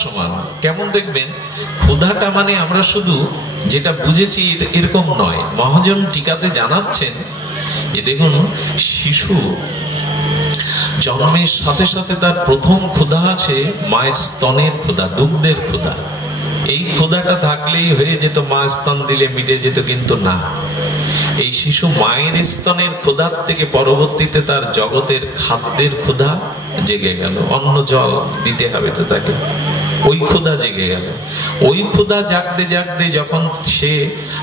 সমান। কেমন দেখবেন, ক্ষুধাটা মানে আমরা শুধু যেটা বুঝেছি এরকম নয়। মহাজন টিকাতে জানাচ্ছেন, এ দেখুন, শিশু জন্মের সাথে সাথে তার প্রথম ক্ষুধা আছে মায়ের স্তনের ক্ষুধা, দুগ্ধের ক্ষুধা। এই ক্ষুধাটা থাকলেই হয়ে যেত, মা স্তন দিলে মিটে যেত, কিন্তু না। এই শিশু মায়ের স্তনের ক্ষুধার থেকে পরবর্তীতে তার জগতের খাদ্যের ক্ষুধা জেগে গেল। অন্ন জল দিতে হবে তো তাকে, ওই ক্ষুধা জেগে গেল। ওই ক্ষুধা জাগতে জাগতে যখন সে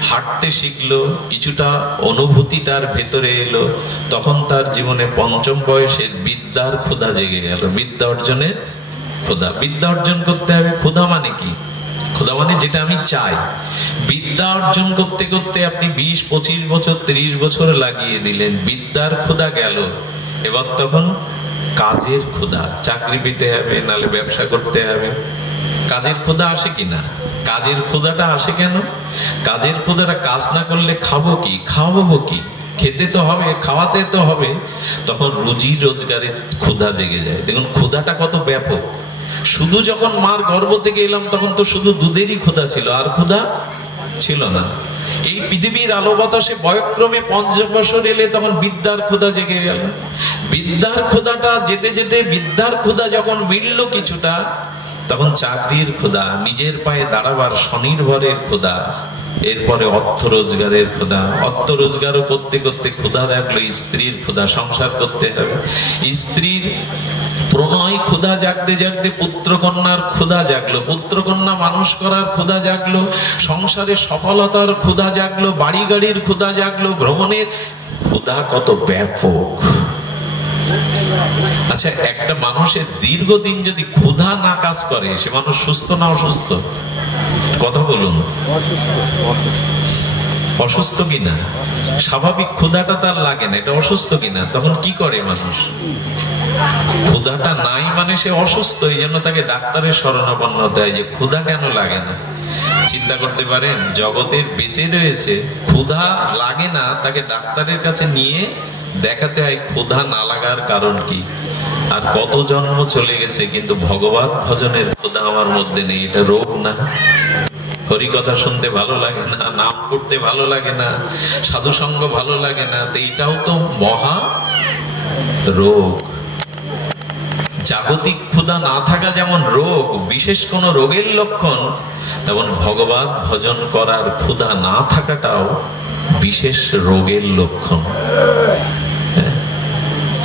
হাঁটতে শিখলো, কিছুটা অনুভূতি তার ভেতরে এলো, তখন তার জীবনে পঞ্চম বয়সের বিদ্যার ক্ষুধা জেগে গেল। বিদ্যা অর্জনের ক্ষুধা। বিদ্যা অর্জন করতে হবে। ক্ষুধা মানে কি? ক্ষুধা মানে যেটা আমি চাই। বিদ্যা অর্জন করতে করতে আপনি 20, 25 বছর, 30 বছর লাগিয়ে দিলেন, বিদ্যার ক্ষুধা গেল। এবার তখন কাজের ক্ষুধা। চাকরি পেতে হবে, নালে ব্যবসা করতে হবে। কাজের ক্ষুধা আসে কিনা? কাজের ক্ষুধাটা আসে কেন? কাজের ক্ষুধাটা, কাজ না করলে খাবো কি, খাওয়াবো কি, খেতে তো হবে, খাওয়াতে তো হবে। তখন রুজি রোজগারের ক্ষুধা জেগে যায়। দেখুন ক্ষুধাটা কত ব্যাপক। শুধু যখন মার গর্ভ থেকে এলাম তখন তো শুধু দুধেরই ক্ষুধা ছিল, আর ক্ষুধা ছিল না। এই পৃথিবীর আলো বাতাসে বয়ক্রমে 5 বছর এলে তখন বিদ্যার ক্ষুধা জেগে গেল। বিদ্যার ক্ষুধাটা যেতে যেতে, বিদ্যার ক্ষুধা যখন মিটল কিছুটা, তখন চাকরির ক্ষুধা, নিজের পায়ে দাঁড়াবার স্বনির্ভরের ক্ষুধা, এরপরে অর্থ রোজগারের ক্ষুধা। অর্থ রোজগারও করতে করতে ক্ষুধা দেখলো স্ত্রীর ক্ষুধা, সংসার করতে হবে। স্ত্রীর প্রণয় ক্ষুধা জাগতে জাগতে পুত্রকন্যার ক্ষুধা জাগলো, পুত্রকন্যা মানুষ করার ক্ষুধা জাগলো, সংসারে সফলতার ক্ষুধা জাগলো, বাড়ি গাড়ির ক্ষুধা জাগলো, ভ্রমণের ক্ষুধা। কত ব্যাপক। আচ্ছা, একটা মানুষের দীর্ঘদিন যদি ক্ষুধা না কাজ করে, সে মানুষ সুস্থ না অসুস্থ? কথা বলুন। অসুস্থ কিনা? স্বাভাবিক ক্ষুধাটা তার লাগে না, এটা অসুস্থ কিনা? তখন কি করে মানুষ? ক্ষুধাটা নাই মানে সে অসুস্থ। এই জন্য তাকে ডাক্তারের শরণাপন্ন হতে হয় যে ক্ষুধা কেন লাগে না। চিন্তা করতে পারেন, জগতের বেঁচে রয়েছে, ক্ষুধা লাগে না, তাকে ডাক্তারের কাছে নিয়ে দেখাতে হয় ক্ষুধা না লাগার কারণ কি। আর কত জন্ম চলে গেছে, কিন্তু ভগবত ভজনের ক্ষুধা আমার মধ্যে নেই। এটা রোগ না? হরি কথা শুনতে ভালো লাগে না, নাম করতে ভালো লাগে না, সাধু সঙ্গ ভালো লাগে না, তো এটাও তো মহা রোগ। জাগতিক ক্ষুধা না থাকা যেমন রোগ, বিশেষ কোন রোগের লক্ষণ, তেমন ভগবত ভজন করার ক্ষুধা না থাকাটাও বিশেষ রোগের লক্ষণ।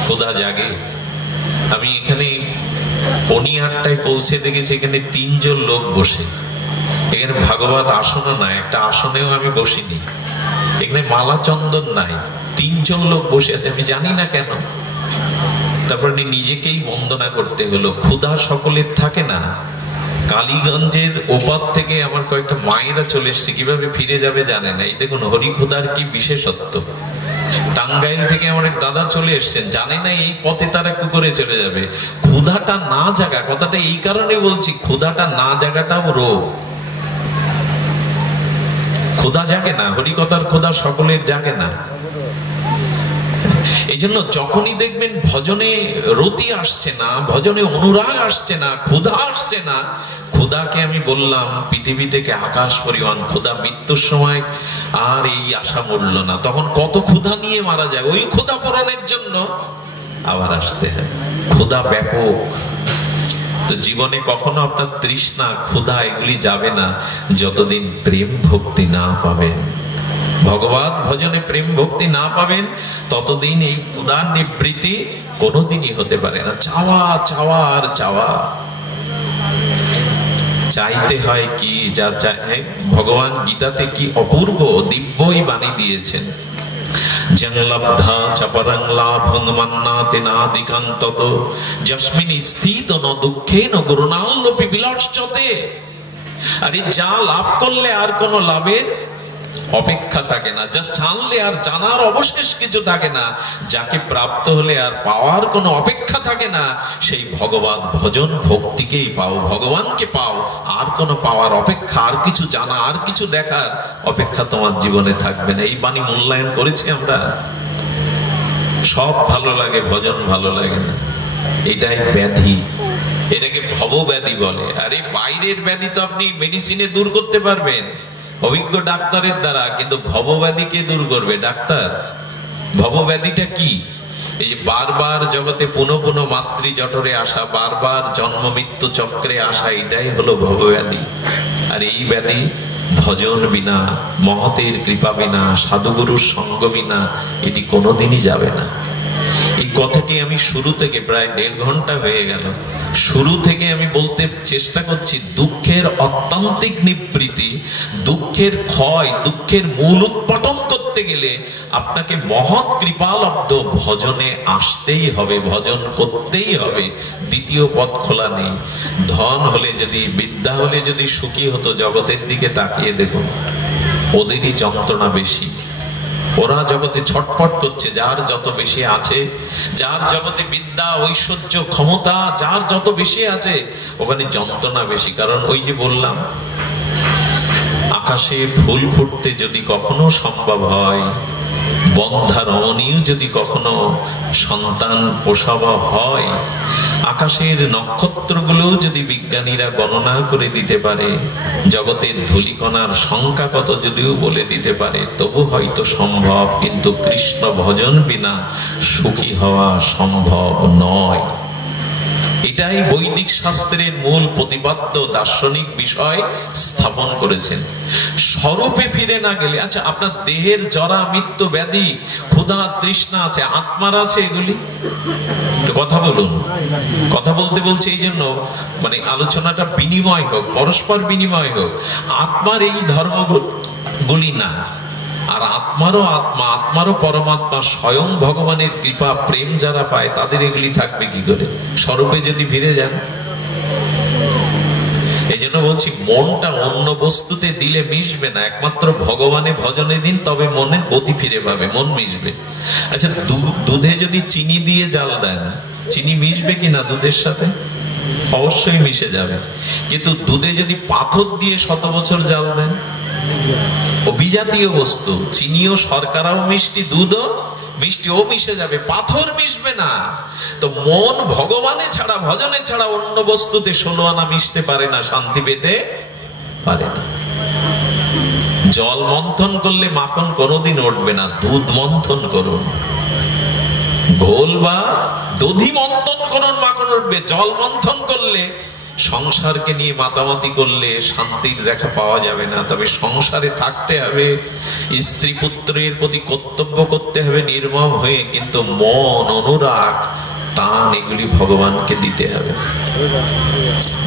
ক্ষুধা জাগে। আমি এখানে পনিহাটটায় পৌঁছে দেখেছি, এখানে 3 জন লোক বসে। এখানে ভাগবত আসনও নাই, একটা আসনেও আমি বসিনি। এখানে মালা চন্দন নাই, 3 জন লোক বসে আছে। আমি জানি না কেন। তারপরে নিজেকেই বন্দনা করতে হলো। ক্ষুধা সকলের থাকে না। কালীগঞ্জের ওপার থেকে আমার কয়েকটা মায়েরা চলে এসছে, কিভাবে ফিরে যাবে জানে না। এই দেখুন হরি ক্ষুধার কি বিশেষত্ব। টাঙ্গাইল থেকে আমার এক দাদা চলে এসছেন, জানে না এই পথে তারা কি করে চলে যাবে। ক্ষুধাটা না জাগা, কথাটা এই কারণে বলছি, ক্ষুধাটা না জাগাটাও রোগ। ক্ষুধা জাগে না, হরিকথার ক্ষুধা সকলের জাগে না। এই জন্য যখনই দেখবেন ভজনে রতি আসছে না, ভজনে অনুরাগ আসছে না, ক্ষুধা আসছে না, ক্ষুধাকে আমি বললাম পৃথিবী থেকে আকাশ পরিমাণ ক্ষুধা। মৃত্যুর সময় আর এই আশা মরল না, তখন কত ক্ষুধা নিয়ে মারা যায়। ওই ক্ষুধা পূরণের জন্য আবার আসতে হয়। ক্ষুধা ব্যাপক। তো জীবনে কখনো আপনার তৃষ্ণা, ক্ষুধা এগুলি যাবে না যতদিন প্রেম ভক্তি না পাবেন। ভগবত ভজনে প্রেম ভক্তি না পাবেন ততদিন এই ক্ষুধার নিবৃত্তি কোনোদিনই হতে পারে না। চাওয়া, চাওয়া আর চাওয়া। চাইতে হয় কি, যা চাই। ভগবান গীতাতে কি অপূর্ব দিব্যই বাণী দিয়েছেন। জংলব্ধা চপরং লাভং মন্নাতে নাদিকান্তত যস্মিন স্থিত ন দুঃখেন গুরুণাল্লোপি বিলাসতে। আরে যা লাভ করলে আর কোন লাভের অপেক্ষা থাকে না, যা জানলে আর জানার অবশেষ কিছু থাকে না, যাকে প্রাপ্ত হলে আর পাওয়ার কোনো অপেক্ষা থাকে না, সেই ভগবান ভজন ভক্তিকেই পাও, ভগবানকে পাও। আর কোনো পাওয়ার অপেক্ষা, আর কিছু জানা, আর কিছু দেখার অপেক্ষা তোমার জীবনে থাকবে না। এই বাণী মূল্যায়ন করেছি আমরা। সব ভালো লাগে, ভজন ভালো লাগে না, এটাই ব্যাধি। এটাকে ভবব্যাধি বলে। আর এই বাইরের ব্যাধি তো আপনি মেডিসিনে দূর করতে পারবেন অভিজ্ঞ ডাক্তারের দ্বারা, কিন্তু ভবব্যাধিকে দূর করবে ডাক্তার? ভবব্যাধিটা কি? এই যে বারবার জগতে পুনঃ পুনঃ মাতৃ জঠরে আসা, বারবার জন্ম মৃত্যু চক্রে আসা, এটাই হলো ভবব্যাধি। আর এই ব্যাধি ভজন বিনা, মহতের কৃপা বিনা, সাধুগুরুর সঙ্গ বিনা এটি কোনোদিনই যাবে না। এই কথাটি আমি শুরু থেকে, প্রায় 1.5 ঘন্টা হয়ে গেল, শুরু থেকে আমি বলতে চেষ্টা করছি, দুঃখের অত্যন্তিক নিবৃত্তি, দুঃখের ক্ষয়, দুঃখের মূল উৎপাটন করতে গেলে আপনাকে মহৎ কৃপালব্ধ ভজনে আসতেই হবে, ভজন করতেই হবে। দ্বিতীয় পথ খোলা নেই। ধন হলে যদি, বিদ্যা হলে যদি সুখী হতো, জগতের দিকে তাকিয়ে দেখুন, ওদেরই যন্ত্রণা বেশি। ওরা জগতে ছটফট করছে, যার যত বেশি আছে, যার জগতে বিদ্যা, ঐশ্বর্য, ক্ষমতা যার যত বেশি আছে, ওখানে যন্ত্রণা বেশি। কারণ ওই যে বললাম, আকাশে ফুল ফুটতে যদি কখনো সম্ভব হয়, বন্ধা রমণীর যদি কখনো সন্তান প্রসব হয়, আকাশের নক্ষত্রগুলো যদি বিজ্ঞানীরা গণনা করে দিতে পারে, জগতের ধূলিকণার সংখ্যা কত যদিও বলে দিতে পারে, তবু হয়তো সম্ভব, কিন্তু কৃষ্ণ ভজন বিনা সুখী হওয়া সম্ভব নয়। এটাই বৈদিক শাস্ত্রের মূল প্রতিপাদ্য দার্শনিক বিষয় স্থাপন করেছেন। স্বরূপে ফিরে না গেলে, আচ্ছা আপনার দেহের জরা, মৃত্যু, ব্যাধি, ক্ষুধা, তৃষ্ণা আছে, আত্মার আছে, এগুলি কথা বলুন। কথা বলতে বলছে এই জন্য, মানে আলোচনাটা বিনিময় হোক, পরস্পর বিনিময় হোক। আত্মার এই ধর্মগুলি না, আর আত্মারও আত্মা, আত্মারও পরমাত্মা, স্বয়ং ভগবানের কৃপা প্রেম যারা পায়, তাদের এগুলি থাকবে কি করে? স্বরূপে যদি ফিরে যান। এই জন্য বলছি, মনটা অন্য বস্তুতে দিলে মিশবে না, একমাত্র ভগবানে ভজনে দিন, তবে মনে গতি ফিরে পাবে, মন মিশবে। আচ্ছা, দুধে যদি চিনি দিয়ে জাল দেন, চিনি মিশবে কিনা দুধের সাথে? অবশ্যই মিশে যাবে। কিন্তু দুধে যদি পাথর দিয়ে 100 বছর জাল দেন, ও বিজাতীয় বস্তু, চিনিও শর্করাও মিষ্টি, দুধও মিষ্টি, ও মিশে যাবে, পাথর মিশবে না। তো মন ভগবানে ছাড়া, ভজনে ছাড়া অন্য বস্তুতে 16 আনা মিশতে পারে না, শান্তি পেতে পারে না। জল মন্থন করলে মাখন কোনোদিন উঠবে না, দুধ মন্থন করুন, ঘোল বা দধি মন্থন করুন, মাখন উঠবে। জল মন্থন করলে, সংসারকে নিয়ে মাতামাতি করলে শান্তির দেখা পাওয়া যাবে না। তবে সংসারে থাকতে হবে, স্ত্রী পুত্রের প্রতি কর্তব্য করতে হবে নির্মম হয়ে, কিন্তু মন, অনুরাগ, টান, এগুলি ভগবানকে দিতে হবে।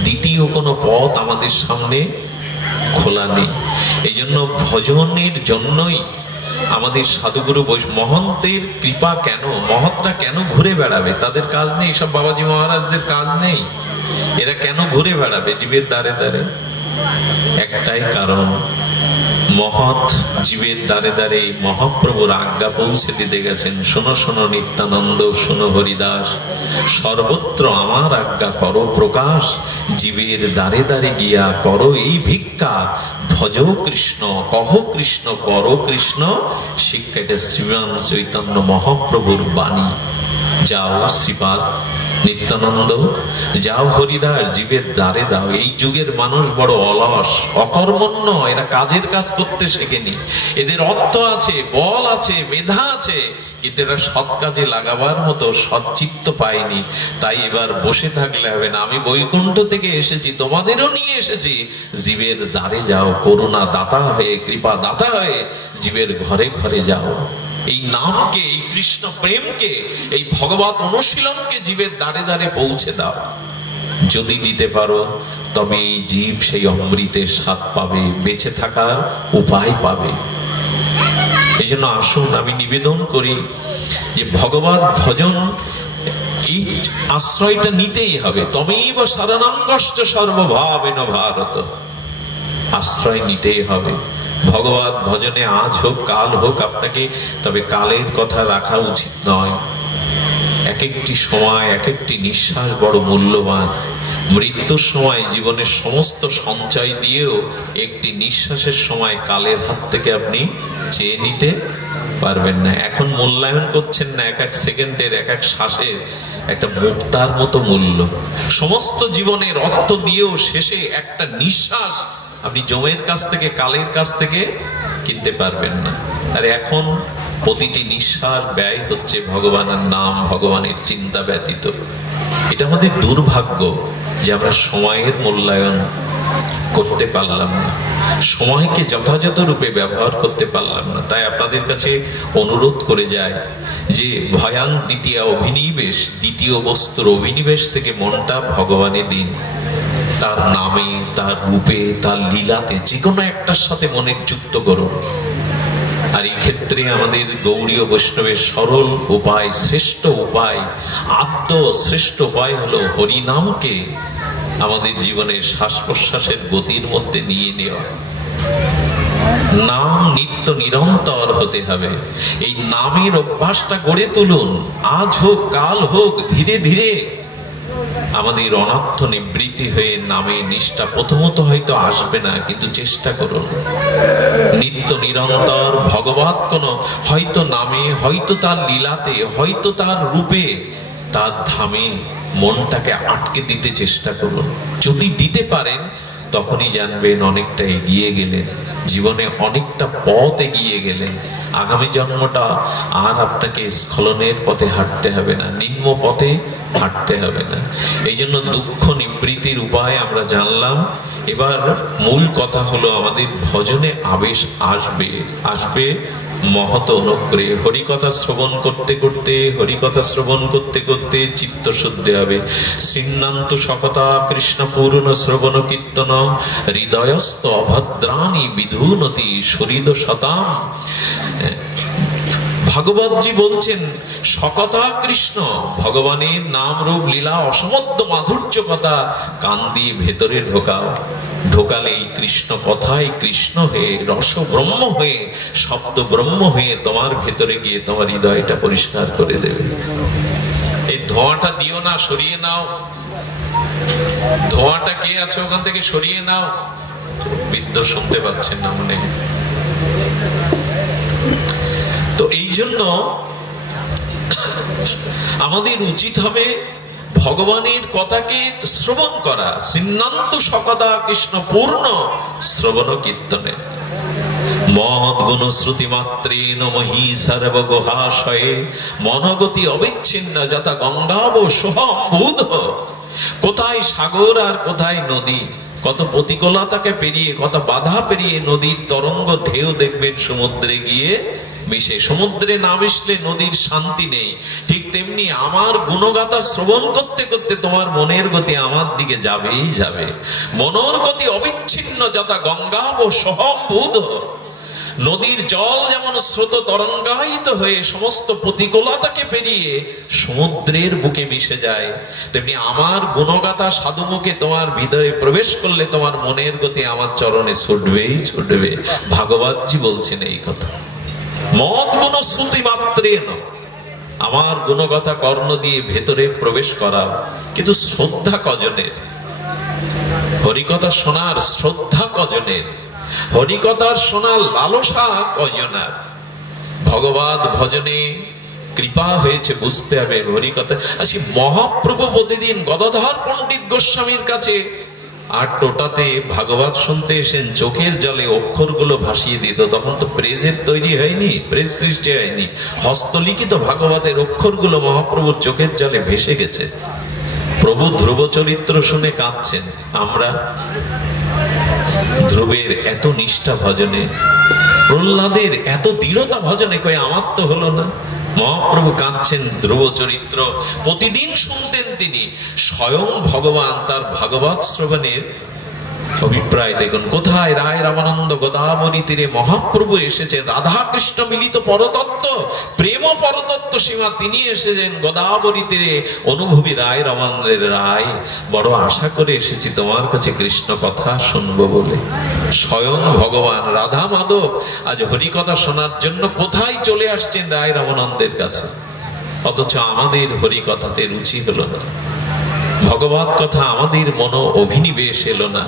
দ্বিতীয় কোনো পথ আমাদের সামনে খোলা নেই। এই জন্য ভজনের জন্যই আমাদের সাধুগুরু মহন্তের কৃপা কেন, মহৎরা কেন ঘুরে বেড়াবে? তাদের কাজ নেই? সব বাবাজি মহারাজদের কাজ নেই? এরা কেন ঘুরে বেড়াবে জীবের দ্বারে দ্বারে? একটাই কারণ, মহৎ জীবের দ্বারে দ্বারে মহাপ্রভুর আজ্ঞা পৌঁছে দিতে গেছেন। শোনো শোনো নিত্যানন্দ, শোনো হরিদাস, সর্বত্র আমার আজ্ঞা করো প্রকাশ, জীবের দ্বারে দ্বারে গিয়া করো এই ভিক্ষা, ভজ কৃষ্ণ, কহ কৃষ্ণ, করো কৃষ্ণ শিক্ষা। এটা শ্রীমান চৈতন্য মহাপ্রভুর বাণী। যাও শ্রীপাদ নিত্যানন্দ, যাও হরিদাস, জীবের দ্বারে দাও। এই যুগের মানুষ বড় অলস, অকর্মণ্য, এরা কাজের কাজ করতে শেখেনি। এদের অর্থ আছে, বল আছে, মেধা আছে, কিন্তু এরা সৎ কাজে লাগাবার মতো সৎচিত্ত পায়নি। তাই এবার বসে থাকলে হবে না। আমি বৈকুণ্ঠ থেকে এসেছি, তোমাদেরও নিয়ে এসেছি। জীবের দ্বারে যাও, করুণা দাতা হয়ে, কৃপা দাতা হয়ে জীবের ঘরে ঘরে যাও। এই নামকে, এই কৃষ্ণ প্রেমকে, এই ভগবত অনুশীলনকে জীবের দ্বারে দ্বারে পৌঁছে দাও। যদি দিতে পারো, তবে এই জীব সেই অমৃতের স্বাদ পাবে, বেঁচে থাকার উপায় পাবে। এই জন্য আসুন, আমি নিবেদন করি যে ভগবত ভজন, এই আশ্রয়টা নিতেই হবে। তমেব শরণাঙ্গশ্চ সর্বভাবেন ভারত, আশ্রয় নিতেই হবে। ভগবত ভজনে আজ হোক কাল হোক আপনাকে, তবে কালের কথা রাখা উচিত নয়। এক একটি সময়, এক একটি নিঃশ্বাস বড় মূল্যবান। মৃত্যুর সময় জীবনের সমস্ত সঞ্চয় দিয়েও একটি নিঃশ্বাসের সময় কালের হাত থেকে আপনি চেয়ে নিতে পারবেন না। এখন মূল্যায়ন করছেন না এক এক সেকেন্ডের, এক এক শ্বাসের একটা মুক্তার মতো মূল্য। সমস্ত জীবনের অর্থ দিয়েও শেষে একটা নিঃশ্বাস আপনি জমের কাছ থেকে, কালের কাছ থেকে কিনতে পারবেন না। আর এখন প্রতিটি নিঃশ্বাস ব্যয় হচ্ছে ভগবানের নাম, ভগবানের চিন্তা ব্যতীত। এটা আমাদের দুর্ভাগ্য যে আমরা সময়ের মূল্যায়ন করতে পারলাম না, সময়কে যথাযথ রূপে ব্যবহার করতে পারলাম না। তাই আপনাদের কাছে অনুরোধ করে যায় যে ভয়ান দ্বিতীয় অভিনিবেশ, দ্বিতীয় বস্তুর অভিনিবেশ থেকে মনটা ভগবানে দিন। তার নামে, তার রূপে, তার লীলাতে যে কোনো একটার সাথে মনের যুক্ত করুন। আর এই ক্ষেত্রে আমাদের গৌড়ীয় বৈষ্ণবের সরল উপায়, শ্রেষ্ঠ উপায়, আদ্য শ্রেষ্ঠ উপায় হলো হরিনামকে আমাদের জীবনের শ্বাস প্রশ্বাসের গতির মধ্যে নিয়ে নেওয়া। নাম নিত্য নিরন্তর হতে হবে। এই নামের অভ্যাসটা গড়ে তুলুন। আজ হোক কাল হোক, ধীরে ধীরে আমাদের অনর্থ নিবৃত্তি হয়ে নামে নিষ্ঠা প্রথমত হয়তো আসবে না, কিন্তু চেষ্টা করুন নিত্য নিরন্তর ভগবৎ কোন হয়তো নামে, হয়তো তার লীলাতে, হয়তো তার রূপে, তার ধামে মনটাকে আটকে দিতে চেষ্টা করুন। যদি দিতে পারেন তখনই জানবেন অনেকটা এগিয়ে গেলেন, জীবনে অনেকটা পথ এগিয়ে গেলেন। আগামী জন্মটা আর আপনাকে স্খলনের পথে হাঁটতে হবে না, নিম্ন পথে হাঁটতে হবে না। এই জন্য দুঃখ নিবৃত্তির উপায় আমরা জানলাম। এবার মূল কথা হলো আমাদের ভজনে আবেশ আসবে, আসবে মহৎ অনুগ্রহে। হরিকথা শ্রবণ করতে করতে, হরিকথা শ্রবণ করতে করতে চিত্ত শুদ্ধি হবে। শ্রীনান্ত সকতা কৃষ্ণ পূর্ণ শ্রবণ কীর্তন হৃদয়স্থ অভদ্রাণী বিধুনতি শরীদ শতাম। ভাগবতজি বলছেন সকথা কৃষ্ণ, ভগবানের নাম রূপ লীলা অসমদ্য মাধুর্য কথা কান দিয়ে ভেতরে ঢোকাও। ঢোকালেই কৃষ্ণ কথায় কৃষ্ণ হয়ে, রস ব্রহ্ম হয়ে, শব্দ ব্রহ্ম হয়ে তোমার ভেতরে গিয়ে তোমার হৃদয়টা পরিষ্কার করে দেবে। এই ধোঁয়াটা দিও না, সরিয়ে নাও। ধোঁয়াটা কে আছে ওখান থেকে সরিয়ে নাও। বিদ্য শুনতে পাচ্ছেন না মনে হয়। তো এই জন্য আমাদের উচিত হবে ভগবানের কথাকে শ্রবণ করা। সিন্নান্ত সকদা কৃষ্ণ পূর্ণ শ্রবণ কীর্তনে মদ গুণ শ্রুতি মাত্রেণ মহি সর্ব গুহাশয়ে মনগতি অবিচ্ছিন্ন যথা গঙ্গাব সোহম্বুধ। কোথায় সাগর আর কোথায় নদী, কত প্রতিকূলতাকে পেরিয়ে, কত বাধা পেরিয়ে নদীর তরঙ্গ ঢেউ দেখবেন সমুদ্রে গিয়ে মিশে। সমুদ্রে না মিশলে নদীর শান্তি নেই। ঠিক তেমনি আমার গুণগাথা শ্রবণ করতে করতে তোমার মনের গতি আমার দিকে যাবেই যাবে। মনোর গতি অবিচ্ছিন্ন যথা গঙ্গাব সোহম্বুধ। নদীর জল যেমন স্রোত তরঙ্গায়িত হয়ে সমস্ত প্রতিকূলতাকে পেরিয়ে সমুদ্রের বুকে মিশে যায়, তেমনি আমার গুণগাথা সাধুমুখে তোমার হৃদয়ে প্রবেশ করলে তোমার মনের গতি আমার চরণে ছুটবেই ছুটবে। ভাগবতজি বলছেন এই কথা। মদ গুণ শ্রুতি মাত্রেণ, আমার গুণগাথা কর্ণ দিয়ে ভেতরে প্রবেশ করাও। কিন্তু শ্রদ্ধা কজনের? হরিকথা শোনার শ্রদ্ধা কজনের? হরিকথার শোনার লালসা কজনার? ভগবত ভজনে কৃপা হয়েছে বুঝতে হবে হরিকথা। আসি মহাপ্রভু প্রতিদিন গদাধর পণ্ডিত গোস্বামীর কাছে আর টোটাতে ভাগবত শুনতে এসেন, চোখের জলে অক্ষরগুলো ভাসিয়ে দিত। তখন তো প্রেসের তৈরি হয়নি, প্রেস সৃষ্টি হয়নি। হস্তলিখিত ভাগবতের অক্ষরগুলো মহাপ্রভুর চোখের জলে ভেসে গেছে। প্রভু ধ্রুব চরিত্র শুনে কাঁদছেন। আমরা ধ্রুবের এত নিষ্ঠা ভজনে, প্রহ্লাদের এত দৃঢ়তা ভজনে, কই আমার তো হলো না। মহাপ্রভু কাঁদছেন ধ্রুব চরিত্র প্রতিদিন শুনতেন তিনি। স্বয়ং ভগবান তার ভাগবত শ্রবণের অভিপ্রায় দেখুন। কোথায় রায় রামানন্দ গোদাবরী তীরে মহাপ্রভু এসেছেন। রাধা কৃষ্ণ মিলিত পরতত্ত্ব, প্রেম পরতত্ত্ব সীমা তিনি এসেছেন গোদাবরী তীরে। অনুভবী রায় রামানন্দের রায়, বড় আশা করে এসেছি তোমার কাছে কৃষ্ণ কথা শুনবো বলে। স্বয়ং ভগবান রাধা মাধব আজ হরিকথা শোনার জন্য কোথায় চলে আসছেন রায় রামানন্দের কাছে। অথচ আমাদের হরিকথাতে রুচি হলো না। ভগবত কথা আমাদের মনো অভিনিবেশ এলো না।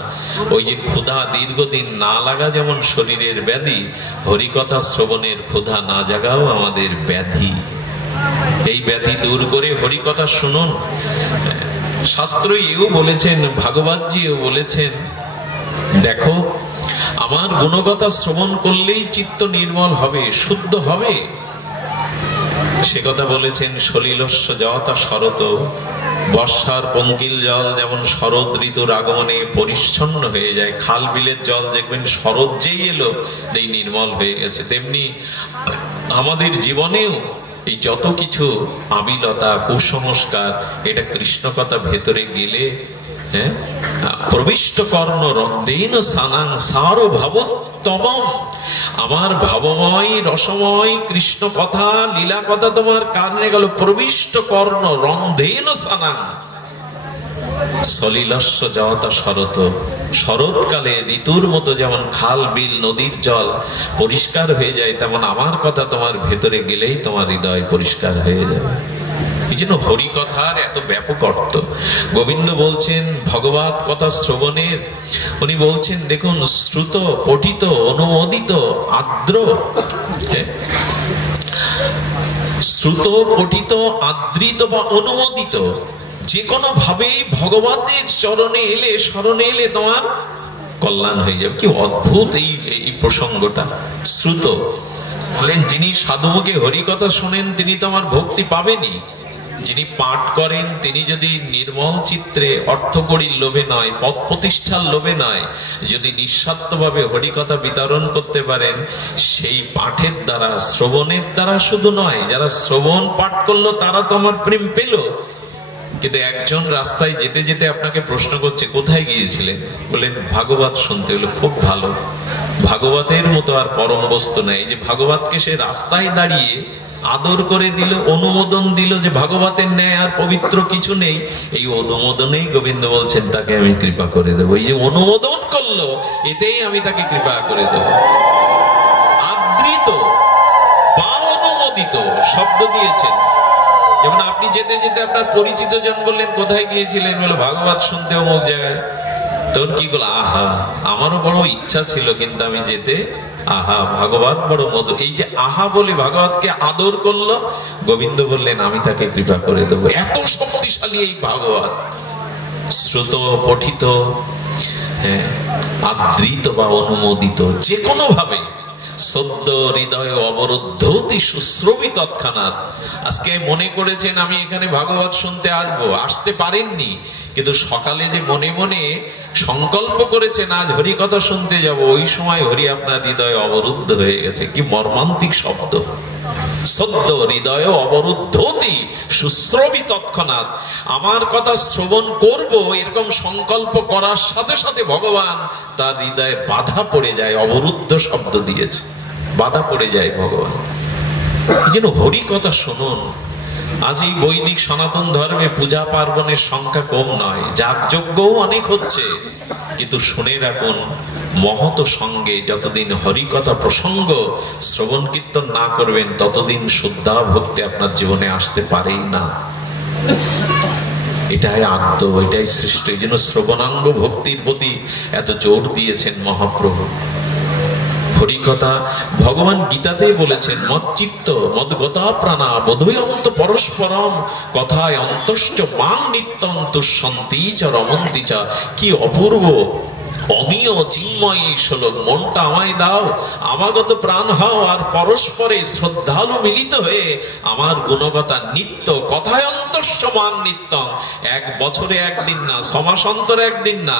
ওই যে ক্ষুধা দীর্ঘদিন না লাগা যেমন শরীরের ব্যাধি, হরিকথা শ্রবণের ক্ষুধা না জাগাও আমাদের ব্যাধি। এই ব্যাধি দূর করে হরিকথা শুনুন। শাস্ত্র এও বলেছেন, ভাগবতজিও বলেছেন, দেখো আমার গুণকথা শ্রবণ করলেই চিত্ত নির্মল হবে, শুদ্ধ হবে। সে কথা বলেছেন, সলিলস্য যথা শরৎ, বর্ষার পঙ্কিল জল যেমন শরৎ ঋতুর আগমনে পরিচ্ছন্ন হয়ে যায়, খাল বিলের জল দেখবেন শরৎ যেই এলো এই নির্মল হয়ে গেছে, তেমনি আমাদের জীবনেও এই যত কিছু আবিলতা কুসংস্কার, এটা কৃষ্ণ কথা ভেতরে গেলে প্রবিষ্ট কর্ণ রন্দেন সানাং সার ভাবোত্তমম, আমার ভাবময় রসময় কৃষ্ণ কথা লীলা কথা তোমার কানে গেল, প্রবিষ্ট কর্ণ রন্দেন সানাং সলিলস্য যথা শরৎ, শরৎকালে ঋতুর মতো যেমন খাল বিল নদীর জল পরিষ্কার হয়ে যায়, তেমন আমার কথা তোমার ভেতরে গেলেই তোমার হৃদয় পরিষ্কার হয়ে যাবে। এই জন্য হরি কথার এত ব্যাপক অর্থ। গোবিন্দ বলছেন ভগবত কথা শ্রবণের, উনি বলছেন দেখুন, শ্রুত পঠিত অনুমোদিত আদ্র, শ্রুত পঠিত আদৃত বা অনুমোদিত, যে কোনো ভাবেই ভগবতের চরণে এলে শরণে এলে তোমার কল্যাণ হয়ে যাবে। কি অদ্ভুত এই প্রসঙ্গটা। শ্রুত বলেন, যিনি সাধুমুখে হরিকথা শোনেন তিনি তো আমার ভক্তি পাবেনই, যিনি পাঠ করেন তিনি যদি নির্মল চিত্রে অর্থকড়ির লোভে নয়, পদ প্রতিষ্ঠার লোভে নয়, যদি নিঃস্বার্থভাবে হরিকথা বিতরণ করতে পারেন, সেই পাঠের দ্বারা শ্রবণের দ্বারা শুধু নয়, যারা শ্রবণ পাঠ করলো তারা তো আমার প্রেম পেল। কিন্তু একজন রাস্তায় যেতে যেতে আপনাকে প্রশ্ন করছে কোথায় গিয়েছিলেন, বললেন ভাগবত শুনতে। হলো খুব ভালো, ভাগবতের মতো আর পরম বস্তু নাই। যে ভাগবতকে সে রাস্তায় দাঁড়িয়ে আদর করে দিল, অনুমোদন দিল যে ভাগবতের ন্যায় আর পবিত্র কিছু নেই, এই অনুমোদনেই গোবিন্দ বলছেন তাকে আমি কৃপা করে দেবো। এই যে অনুমোদন করলো এতেই আমি তাকে কৃপা করে দেবো। আদৃত বা অনুমোদিত শব্দ দিয়েছেন। যেমন আপনি যেতে যেতে আপনার পরিচিত জন বললেন কোথায় গিয়েছিলেন, বলে ভাগবত শুনতে অমুক জায়গায়। তখন কি বলো, আহা আমারও বড় ইচ্ছা ছিল কিন্তু আমি যেতে, আহা ভাগবত বড় মধু। এই যে আহা বলে ভাগবতকে আদর করলো, গোবিন্দ বললেন আমি তাকে কৃপা করে দেবো। এত শক্তিশালী এই ভাগবত। শ্রুত পঠিত আদৃত বা অনুমোদিত, যে কোনো ভাবে সদ্য হৃদয় অবরুদ্ধতি শুশ্রবি তৎক্ষণাৎ। আজকে মনে করেছেন আমি এখানে ভাগবত শুনতে আসবো, আসতে পারেননি, কিন্তু সকালে যে মনে মনে সংকল্প করেছেন আজ হরি কথা শুনতে যাব, ওই সময় হরি আপনার হৃদয়ে অবরুদ্ধ হয়ে গেছে। কি মর্মান্তিক শব্দ। সদ্য হৃদয় অবরুদ্ধতি শুশ্রবি তৎক্ষণাৎ, আমার কথা শ্রবণ করব এরকম সংকল্প করার সাথে সাথে ভগবান তার হৃদয়ে বাধা পড়ে যায়। অবরুদ্ধ শব্দ দিয়েছে, বাধা পড়ে যায় ভগবান। এই জন্য হরি কথা শুনুন। আজ এই বৈদিক সনাতন ধর্মে পূজা পার্বণের সংখ্যা কম নয়, যাগযজ্ঞও অনেক হচ্ছে, কিন্তু শুনে রাখুন মহৎ সঙ্গে যতদিন হরিকথা প্রসঙ্গ শ্রবণ কীর্তন না করবেন ততদিন শুদ্ধা ভক্তি আপনার জীবনে আসতে পারেই না। এটাই আদ্য, এটাই সৃষ্ট। এই জন্য শ্রবণাঙ্গ ভক্তির প্রতি এত জোর দিয়েছেন মহাপ্রভু। হরিকথা ভগবান গীতাতে বলেছেন, মচ্চিত্ত মদ্গতা প্রাণা বোধয়ন্ত পরস্পরম কথায় অন্তশ্চ মাং নিত্যং তুষ্যন্তি চ রমন্তি চ। কি অপূর্ব অমীয় চিন্ময় এই শ্লোক। মনটা আমায় দাও, আমাগত প্রাণ হও, আর পরস্পরে শ্রদ্ধালু মিলিত হয়ে আমার গুণগতা নিত্য কথায় অন্তশ্চ মাং নিত্যং। এক বছরে একদিন না, ছমাস অন্তর একদিন না,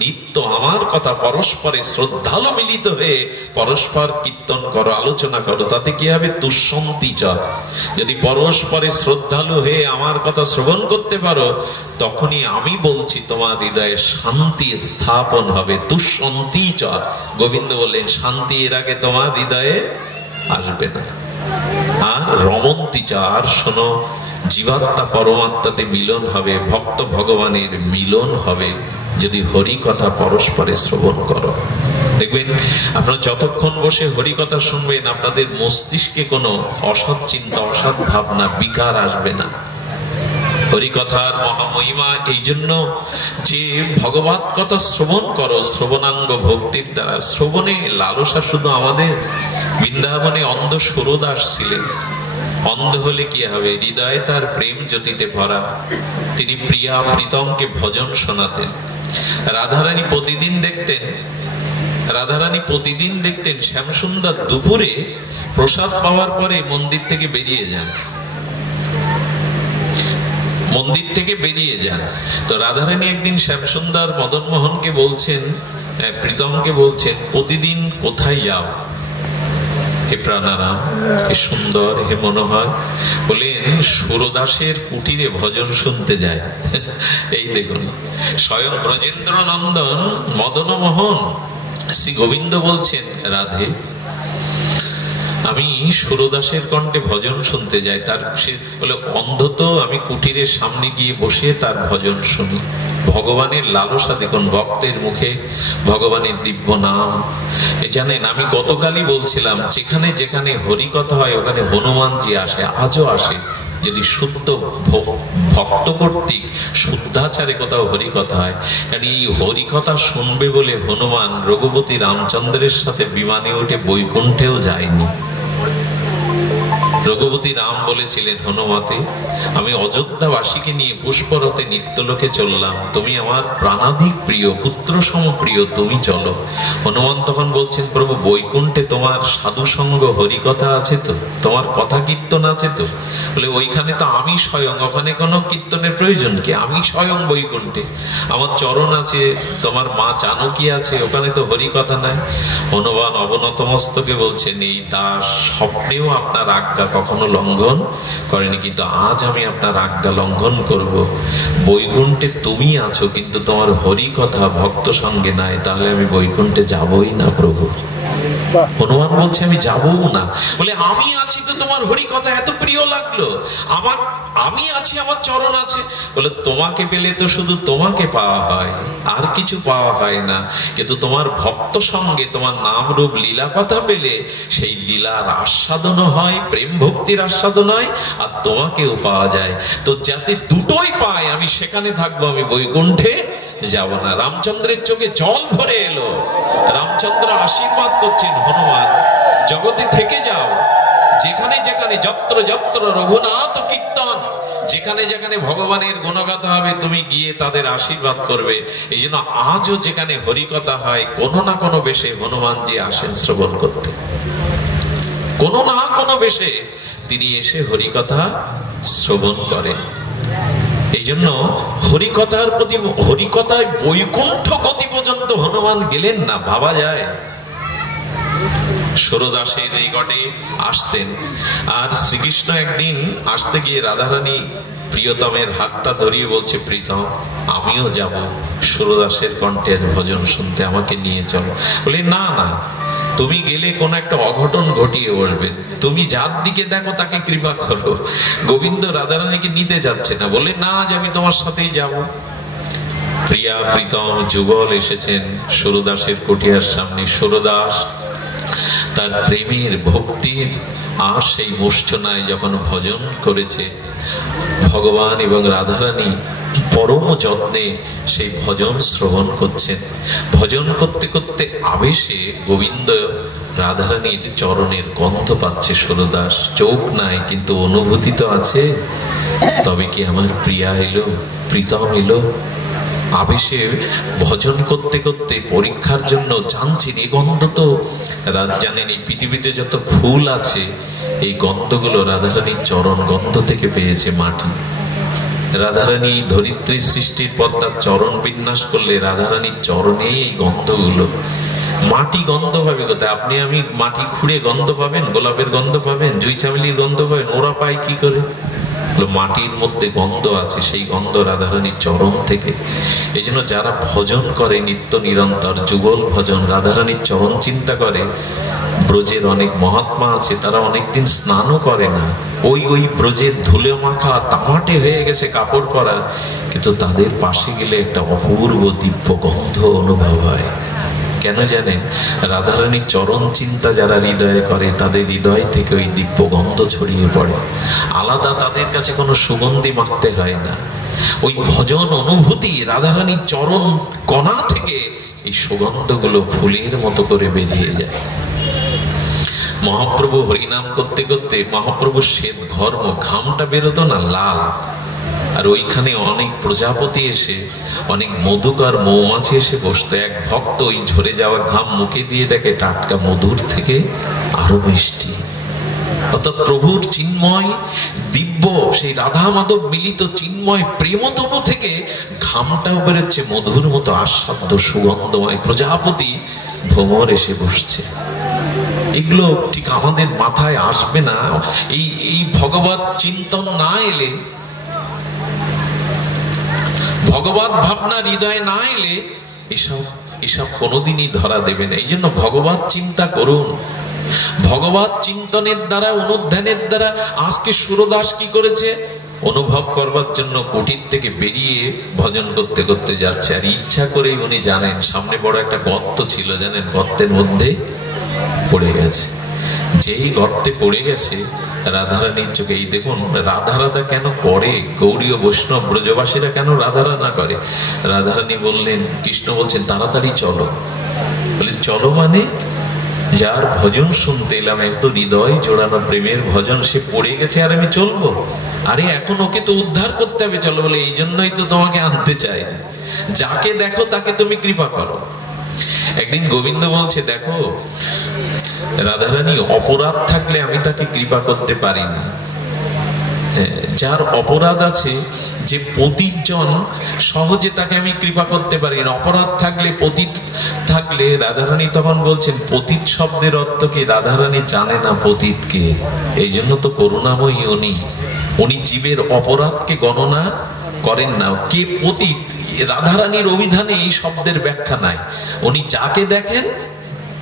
নিত্য আমার কথা পরস্পরে শ্রদ্ধালু মিলিত হয়ে পরস্পর কীর্তন করো, আলোচনা করো। তাতে কি হবে? তুষ্যন্তি চ। যদি পরস্পরে শ্রদ্ধালু হয়ে আমার কথা শ্রবণ করতে পারো, তখনই আমি বলছি তোমার হৃদয়ে শান্তি স্থাপন হবে। তুষ্যন্তি চ। গোবিন্দ বললেন শান্তি এর আগে তোমার হৃদয়ে আসবে না। আর রমন্তি চ, আর শোনো জীবাত্মা পরমাত্মাতে মিলন হবে, ভক্ত ভগবানের মিলন হবে যদি হরি কথা পরস্পরে শ্রবণ করো। দেখবেন আপনারা যতক্ষণ বসে হরি কথা শুনবেন আপনাদের মস্তিষ্কে কোনো অসৎ চিন্তা, অসৎ ভাবনা, বিকার আসবে না। হরিকথার মহামহিমা এই জন্য যে ভগবত কথা শ্রবণ করো, শ্রবণাঙ্গ ভক্তির দ্বারা। শ্রবণে লালসা শুধু আমাদের, বৃন্দাবনে অন্ধ সুরদাস ছিলেন। অন্ধ হলে কি হবে? হৃদয়ে তার প্রেম জ্যোতিতে ভরা। তিনি প্রিয়া প্রীতমকে ভজন শোনাতেন। রাধারানী প্রতিদিন দেখতেন শ্যামসুন্দর দুপুরে প্রসাদ পাওয়ার পরে মন্দির থেকে বেরিয়ে যান। তো রাধারানী একদিন শ্যামসুন্দর মদন মোহনকে বলছেন, প্রীতমকে বলছেন, প্রতিদিন কোথায় যাও হে প্রাণারাম, হে সুন্দর, হে মনোহর? বলেন সুরদাসের কুটিরে ভজন শুনতে যায়। এই দেখুন, স্বয়ং ব্রজেন্দ্র নন্দন মদন মোহন শ্রী গোবিন্দ বলছেন, রাধে আমি সুরদাসের কণ্ঠে ভজন শুনতে যাই। তার সে বলে, অন্ধ তো আমি কুটিরের সামনে গিয়ে বসে তার ভজন শুনি। ভগবানের লালসা দেখুন, ভক্তের মুখে ভগবানের দিব্য নাম। জানেন, আমি গতকালই বলছিলাম, যেখানে যেখানে হরিকথা হয় ওখানে হনুমানজি আসে, আজও আসে। যদি শুদ্ধ ভক্ত কর্তৃক শুদ্ধাচারে কোথাও হরিকথা হয়, কারণ এই হরিকথা শুনবে বলে হনুমান রঘুপতি রামচন্দ্রের সাথে বিমানে উঠে বৈকুণ্ঠেও যায়নি। রঘুপতি রাম বলেছিলেন, হনুমতে আমি অযোধ্যাবাসীকে নিয়ে পুষ্পরথে নিত্যলোকে চললাম, তুমি আমার প্রাণাধিক প্রিয়, পুত্র সমপ্রিয়, তুমি চলো। হনুমান তখন বলছেন, প্রভু বৈকুণ্ঠে তোমার সাধু সঙ্গ হরিকথা আছে তো, তোমার কথা কীর্তন আছে তো? বলে, ওইখানে তো আমি স্বয়ং, ওখানে কোনো কীর্তনের প্রয়োজন কি? আমি স্বয়ং বৈকুণ্ঠে, আমার চরণ আছে, তোমার মা জানকী আছে, ওখানে তো হরিকথা নাই। হনুমান অবনত মস্তকে বলছেন, এই দাস স্বপ্নেও আপনার আজ্ঞা কখনো লঙ্ঘন করেনি, কিন্তু আজ আমি আপনার আজ্ঞা লঙ্ঘন করব। বৈকুণ্ঠে তুমি আছো, কিন্তু তোমার হরি কথা ভক্ত সঙ্গে নাই, তাহলে আমি বৈকুণ্ঠে যাবই না প্রভু। হনুমান বলছে, আমি যাবও না। বলে, আমি আছি তো তোমার হরি কথা এত প্রিয় লাগলো, আমি আছি, আমার চরণ আছে। বলে, তোমাকে পেলে তো শুধু তোমাকে পাওয়া হয়, আর কিছু পাওয়া হয় না, কিন্তু তোমার ভক্ত সঙ্গে তোমার নাম রূপ লীলা কথা পেলে সেই লীলার আস্বাদনও হয়, প্রেম ভক্তির আস্বাদন হয়, আর তোমাকেও পাওয়া যায়। তো যাতে দুটোই পায় আমি সেখানে থাকবো, আমি বৈকুণ্ঠে যাব না। রামচন্দ্রের চোখে জল ভরে এলো। রামচন্দ্র আশীর্বাদ করছেন, হনুমান জগতে থেকে যাও, যেখানে যেখানে যত্র যত্র রঘুনাথ কীর্তন, যেখানে যেখানে ভগবানের গুণগাথা হবে তুমি গিয়ে তাদের আশীর্বাদ করবে। এই জন্য আজও যেখানে হরিকথা হয় কোনো না কোনো বেশে হনুমানজি আসেন শ্রবণ করতে, কোনো না কোনো বেশে তিনি এসে হরিকথা শ্রবণ করেন। এই জন্য হরিকথার প্রতি, হরিকথায় বৈকুণ্ঠ গতি পর্যন্ত হনুমান গেলেন না, ভাবা যায়। সুরদাসের নিকটে আসতেন, আর শ্রীকৃষ্ণ একদিন আসতে গিয়ে রাধারানী প্রিয়তমের হাতটা ধরিয়ে বলছে, প্রীতম আমিও যাব সুরদাসের কণ্ঠে ভজন শুনতে, আমাকে নিয়ে চলো। বলে, না না, তুমি গেলে কোন একটা অঘটন ঘটিয়ে বসবে, তুমি যার দিকে দেখো তাকে কৃপা করো। গোবিন্দ রাধারানীকে নিতে যাচ্ছে না, বলে, না আজ আমি তোমার সাথেই যাব। প্রিয়া প্রীতম যুগল এসেছেন সুরদাসের কুটিয়ার সামনে। সুরদাস তার প্রেমের ভক্তির আর সেই মূর্ছনায় যখন ভজন করেছে, ভগবান এবং রাধারানী পরম যত্নে সেই ভজন শ্রবণ করছেন। ভজন করতে করতে আবেশে গোবিন্দ রাধারানীর চরণের গন্ধ পাচ্ছে। সুরদাস চোখ নাই, কিন্তু অনুভূতি তো আছে। তবে কি আমার প্রিয়া এলো, প্রীতম এলো? আবেশে ভজন করতে করতে পরীক্ষার জন্য জানছেন এই গন্ধ তো, জানেন এই পৃথিবীতে যত ফুল আছে এই গন্ধগুলো রাধারানীর চরণ গন্ধ থেকে পেয়েছে মাটি। রাধারানী ধরিত্রী সৃষ্টির পর তার চরণ বিন্যাস করলে রাধারানীর চরণে এই গন্ধগুলো। মাটি গন্ধ পাবে কোথায়? আপনি আমি মাটি খুঁড়ে গন্ধ পাবেন? গোলাপের গন্ধ পাবেন? জুই চামেলির গন্ধ পাবেন? ওরা পায় কি করে? মাটির মধ্যে গন্ধ আছে, সেই গন্ধ রাধারানীর চরণ থেকে। এই জন্য যারা ভজন করে নিত্য নিরন্তর যুগল ভজন, রাধারানীর চরণ চিন্তা করে, ব্রজের অনেক মহাত্মা আছে তারা অনেকদিন স্নানও করে না, ওই ব্রজের ধুলে মাখা তামাটে হয়ে গেছে কাপড় পরা, কিন্তু তাদের পাশে গেলে একটা অপূর্ব দিব্য গন্ধ অনুভব হয়। কেন জানেন? রাধারানীর চরণ চিন্তা যারা হৃদয়ে করে তাদের হৃদয় থেকে ওই দিব্য গন্ধ ছড়িয়ে পড়ে। আলাদা তাদের কাছে কোনো সুগন্ধি মাখতে হয় না। ওই ভজন অনুভূতি রাধারানীর চরণ কণা থেকে এই সুগন্ধগুলো ফুলের মতো করে বেরিয়ে যায়। মহাপ্রভু হরিনাম করতে করতে মহাপ্রভুর শ্বেত ঘর্ম, ঘামটা বেরোতো না লাল, আর ওইখানে অনেক প্রজাপতি এসে, অনেক মধুকর মৌমাছি এসে বসতো। এক ভক্ত ওই ঝরে যাওয়া ঘাম মুখে দিয়ে দেখে টাটকা মধুর থেকে আরো মিষ্টি। অর্থাৎ প্রভুর চিন্ময় দিব্য সেই রাধা মাধব মিলিত চিন্ময় প্রেমতনু থেকে ঘামটাও বেরোচ্ছে মধুর মতো আস্বাদ্য সুগন্ধময়। প্রজাপতি ভ্রমর এসে বসছে। এগুলো ঠিক আমাদের মাথায় আসবে না। এই ভগবত চিন্তন না এলে, ভগবত ভাবনা হৃদয়ে না এলে এসব কোনোদিনই ধরা দেবে না। এই জন্য ভগবত চিন্তা করুন। ভগবত চিন্তনের দ্বারা, অনুধ্যানের দ্বারা আজকে সুরদাস কি করেছে? অনুভব করবার জন্য কুটির থেকে বেরিয়ে ভজন করতে করতে যাচ্ছে, আর ইচ্ছা করেই উনি জানেন সামনে বড় একটা গর্ত ছিল, জানেন, গর্তের মধ্যে পড়ে গেছে। যেই গর্তে পড়ে গেছে রাধারানীর চোখে, এই দেখুন রাধা রাধা কেন করে গৌড়ীয় বৈষ্ণব ব্রজবাসীরা, কেন রাধা রাধা করে? রাধারানী বললেন, কৃষ্ণ বলছেন তাড়াতাড়ি চলো। বলে চলো মানে? যার ভজন শুনতে এলাম, একদম হৃদয় জোড়ানো প্রেমের ভজন, সে পড়ে গেছে আর আমি চলবো? আরে এখন ওকে তো উদ্ধার করতে হবে, চলো। বলে এই জন্যই তো তোমাকে আনতে চাই, যাকে দেখো তাকে তুমি কৃপা করো। একদিন গোবিন্দ বলছে, দেখো রাধারানী অপরাধ থাকলে আমি তাকে কৃপা করতে পারি না। যার অপরাধ আছে, যে পতিত জন, সহজে তাকে আমি কৃপা করতে পারি না। অপরাধ থাকলে, পতিত থাকলে, রাধারানী তখন বলছেন পতিত শব্দের অর্থ কি? রাধারানী জানে না পতিত কে, এই জন্য তো করুণাময়ী উনি জীবের অপরাধকে গণনা করেন না। কে পতিত, রাধারানীর অভিধানে এই শব্দের ব্যাখ্যা নাই। উনি যাকে দেখেন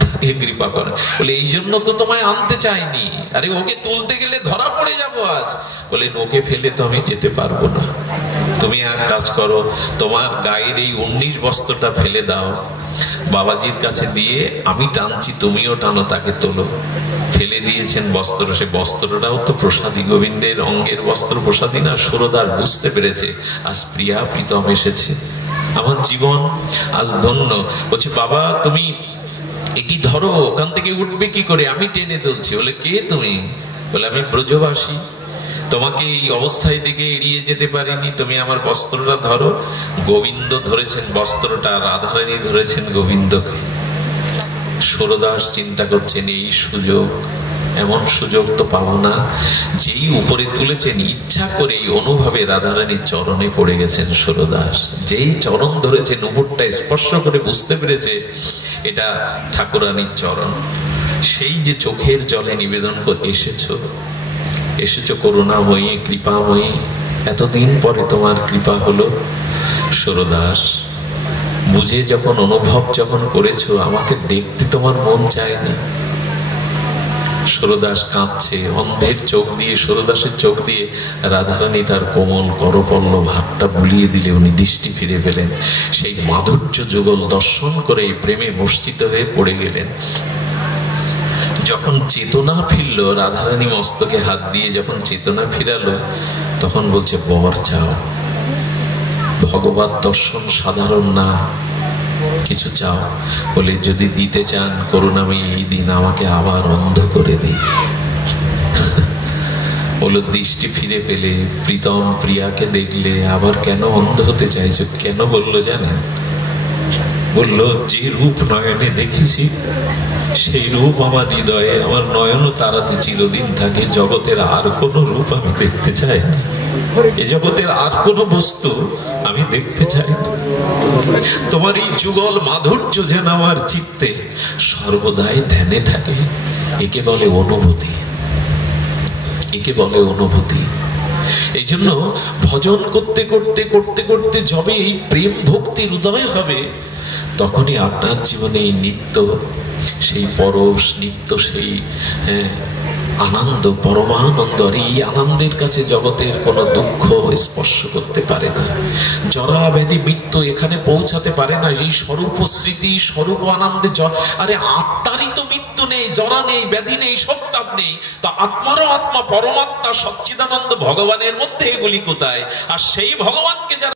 তাকে কৃপা করেন। বলে এই জন্য তো তোমায় আনতে চাইনি। আরে ওকে তুলতে গেলে ধরা পড়ে যাবো আজ। বলে ওকে ফেলে তো আমি যেতে পারবো না। তুমি এক কাজ করো, তোমার গায়ের এই 19 বস্ত্রটা ফেলে দাও, বাবাজির কাছে দিয়ে আমি টানছি, তুমিও টানো, তাকে তোলো। ফেলে দিয়েছেন বস্ত্র, সে বস্ত্রটাও তো প্রসাদী, গোবিন্দের অঙ্গের বস্ত্র প্রসাদী না। সুরদাস বুঝতে পেরেছে আজ প্রিয়া প্রীতম এসেছে, আমার জীবন আজ ধন্য। বলছে বাবা তুমি এটি ধরো, ওখান থেকে উঠবে কি করে? আমি টেনে তুলছি। বলে কে তুমি? বলে আমি ব্রজবাসী, তোমাকে এই অবস্থায় দিকে এড়িয়ে যেতে পারিনি, তুমি আমার বস্ত্রটা ধরো। গোবিন্দ ধরেছেন বস্ত্রটা, রাধারানী ধরেছেন গোবিন্দকে। সুরদাস চিন্তা করছেন এই সুযোগ, এমন সুযোগ তো পাবো না। যেই উপরে তুলেছেন, ইচ্ছা করে এই অনুভবে রাধারানীর চরণে পড়ে গেছেন সুরদাস। যেই চরণ ধরেছেন, উপরটা স্পর্শ করে বুঝতে পেরেছে এটা ঠাকুরানীর চরণ। সেই যে চোখের জলে নিবেদন করে এসেছো করুণাময়ী, কৃপাময়ী, এতদিন পরে তোমার কৃপা হলো। সুরদাস বুঝে যখন, অনুভব যখন করেছো, আমাকে দেখতে তোমার মন চায় না। সুরদাস কাঁদছে, অন্ধের চোখ দিয়ে, সুরদাসের চোখ দিয়ে রাধারানী তার কোমল করপল্লব হাতটা বুলিয়ে দিলে উনি দৃষ্টি ফিরে পেলেন। সেই মাধুর্য যুগল দর্শন করে প্রেমে মূর্ছিত হয়ে পড়ে গেলেন। যখন চেতনা ফিরল, রাধারানী মস্তকে হাত দিয়ে যখন চেতনা ফিরালো, তখন বলছে বর চাও। ভগবত দর্শন সাধারণ না, কিছু চাও। বলে যদি দিতে চান করুণাময়ী, এই দিন আমাকে আবার অন্ধ করে দিন। বলল দৃষ্টি ফিরে পেলে, প্রীতম প্রিয়াকে দেখলে আবার কেন অন্ধ হতে চাইছো? কেন বললো জানেন? বলল যে রূপ নয়নে দেখেছি, সেই রূপ আমার হৃদয়ে, আমার নয়ন তারাতে চিরদিন থাকে। জগতের আর কোনো রূপ আমি দেখতে চাই না, এ জগতের আর কোনো বস্তু আমি দেখতে চাই না। তোমার এই যুগল মাধুর্য যেন আমার চিত্তে সর্বদাই ধ্যানে থাকে। একে বলে অনুভূতি, একে বলে অনুভূতি। এই জন্য ভজন করতে করতে করতে করতে যবে এই প্রেম ভক্তির উদয় হবে, তখনই আপনার জীবনে এই নিত্য সেই পরশ, নিত্য সেই আনন্দ, পরমানন্দ। আর এই আনন্দের কাছে জগতের কোনো দুঃখ স্পর্শ করতে পারে না। জরা ব্যাধি মৃত্যু এখানে পৌঁছাতে পারে না। এই স্বরূপ স্মৃতি, স্বরূপ আনন্দে আরে আত্মারই তো মৃত্যু নেই, জরা নেই, ব্যাধি নেই, সত্তাপ নেই, তো আত্মারও আত্মা, পরমাত্মা, সচ্চিদানন্দ ভগবানের মধ্যে এগুলি কোথায়? আর সেই ভগবানকে যারা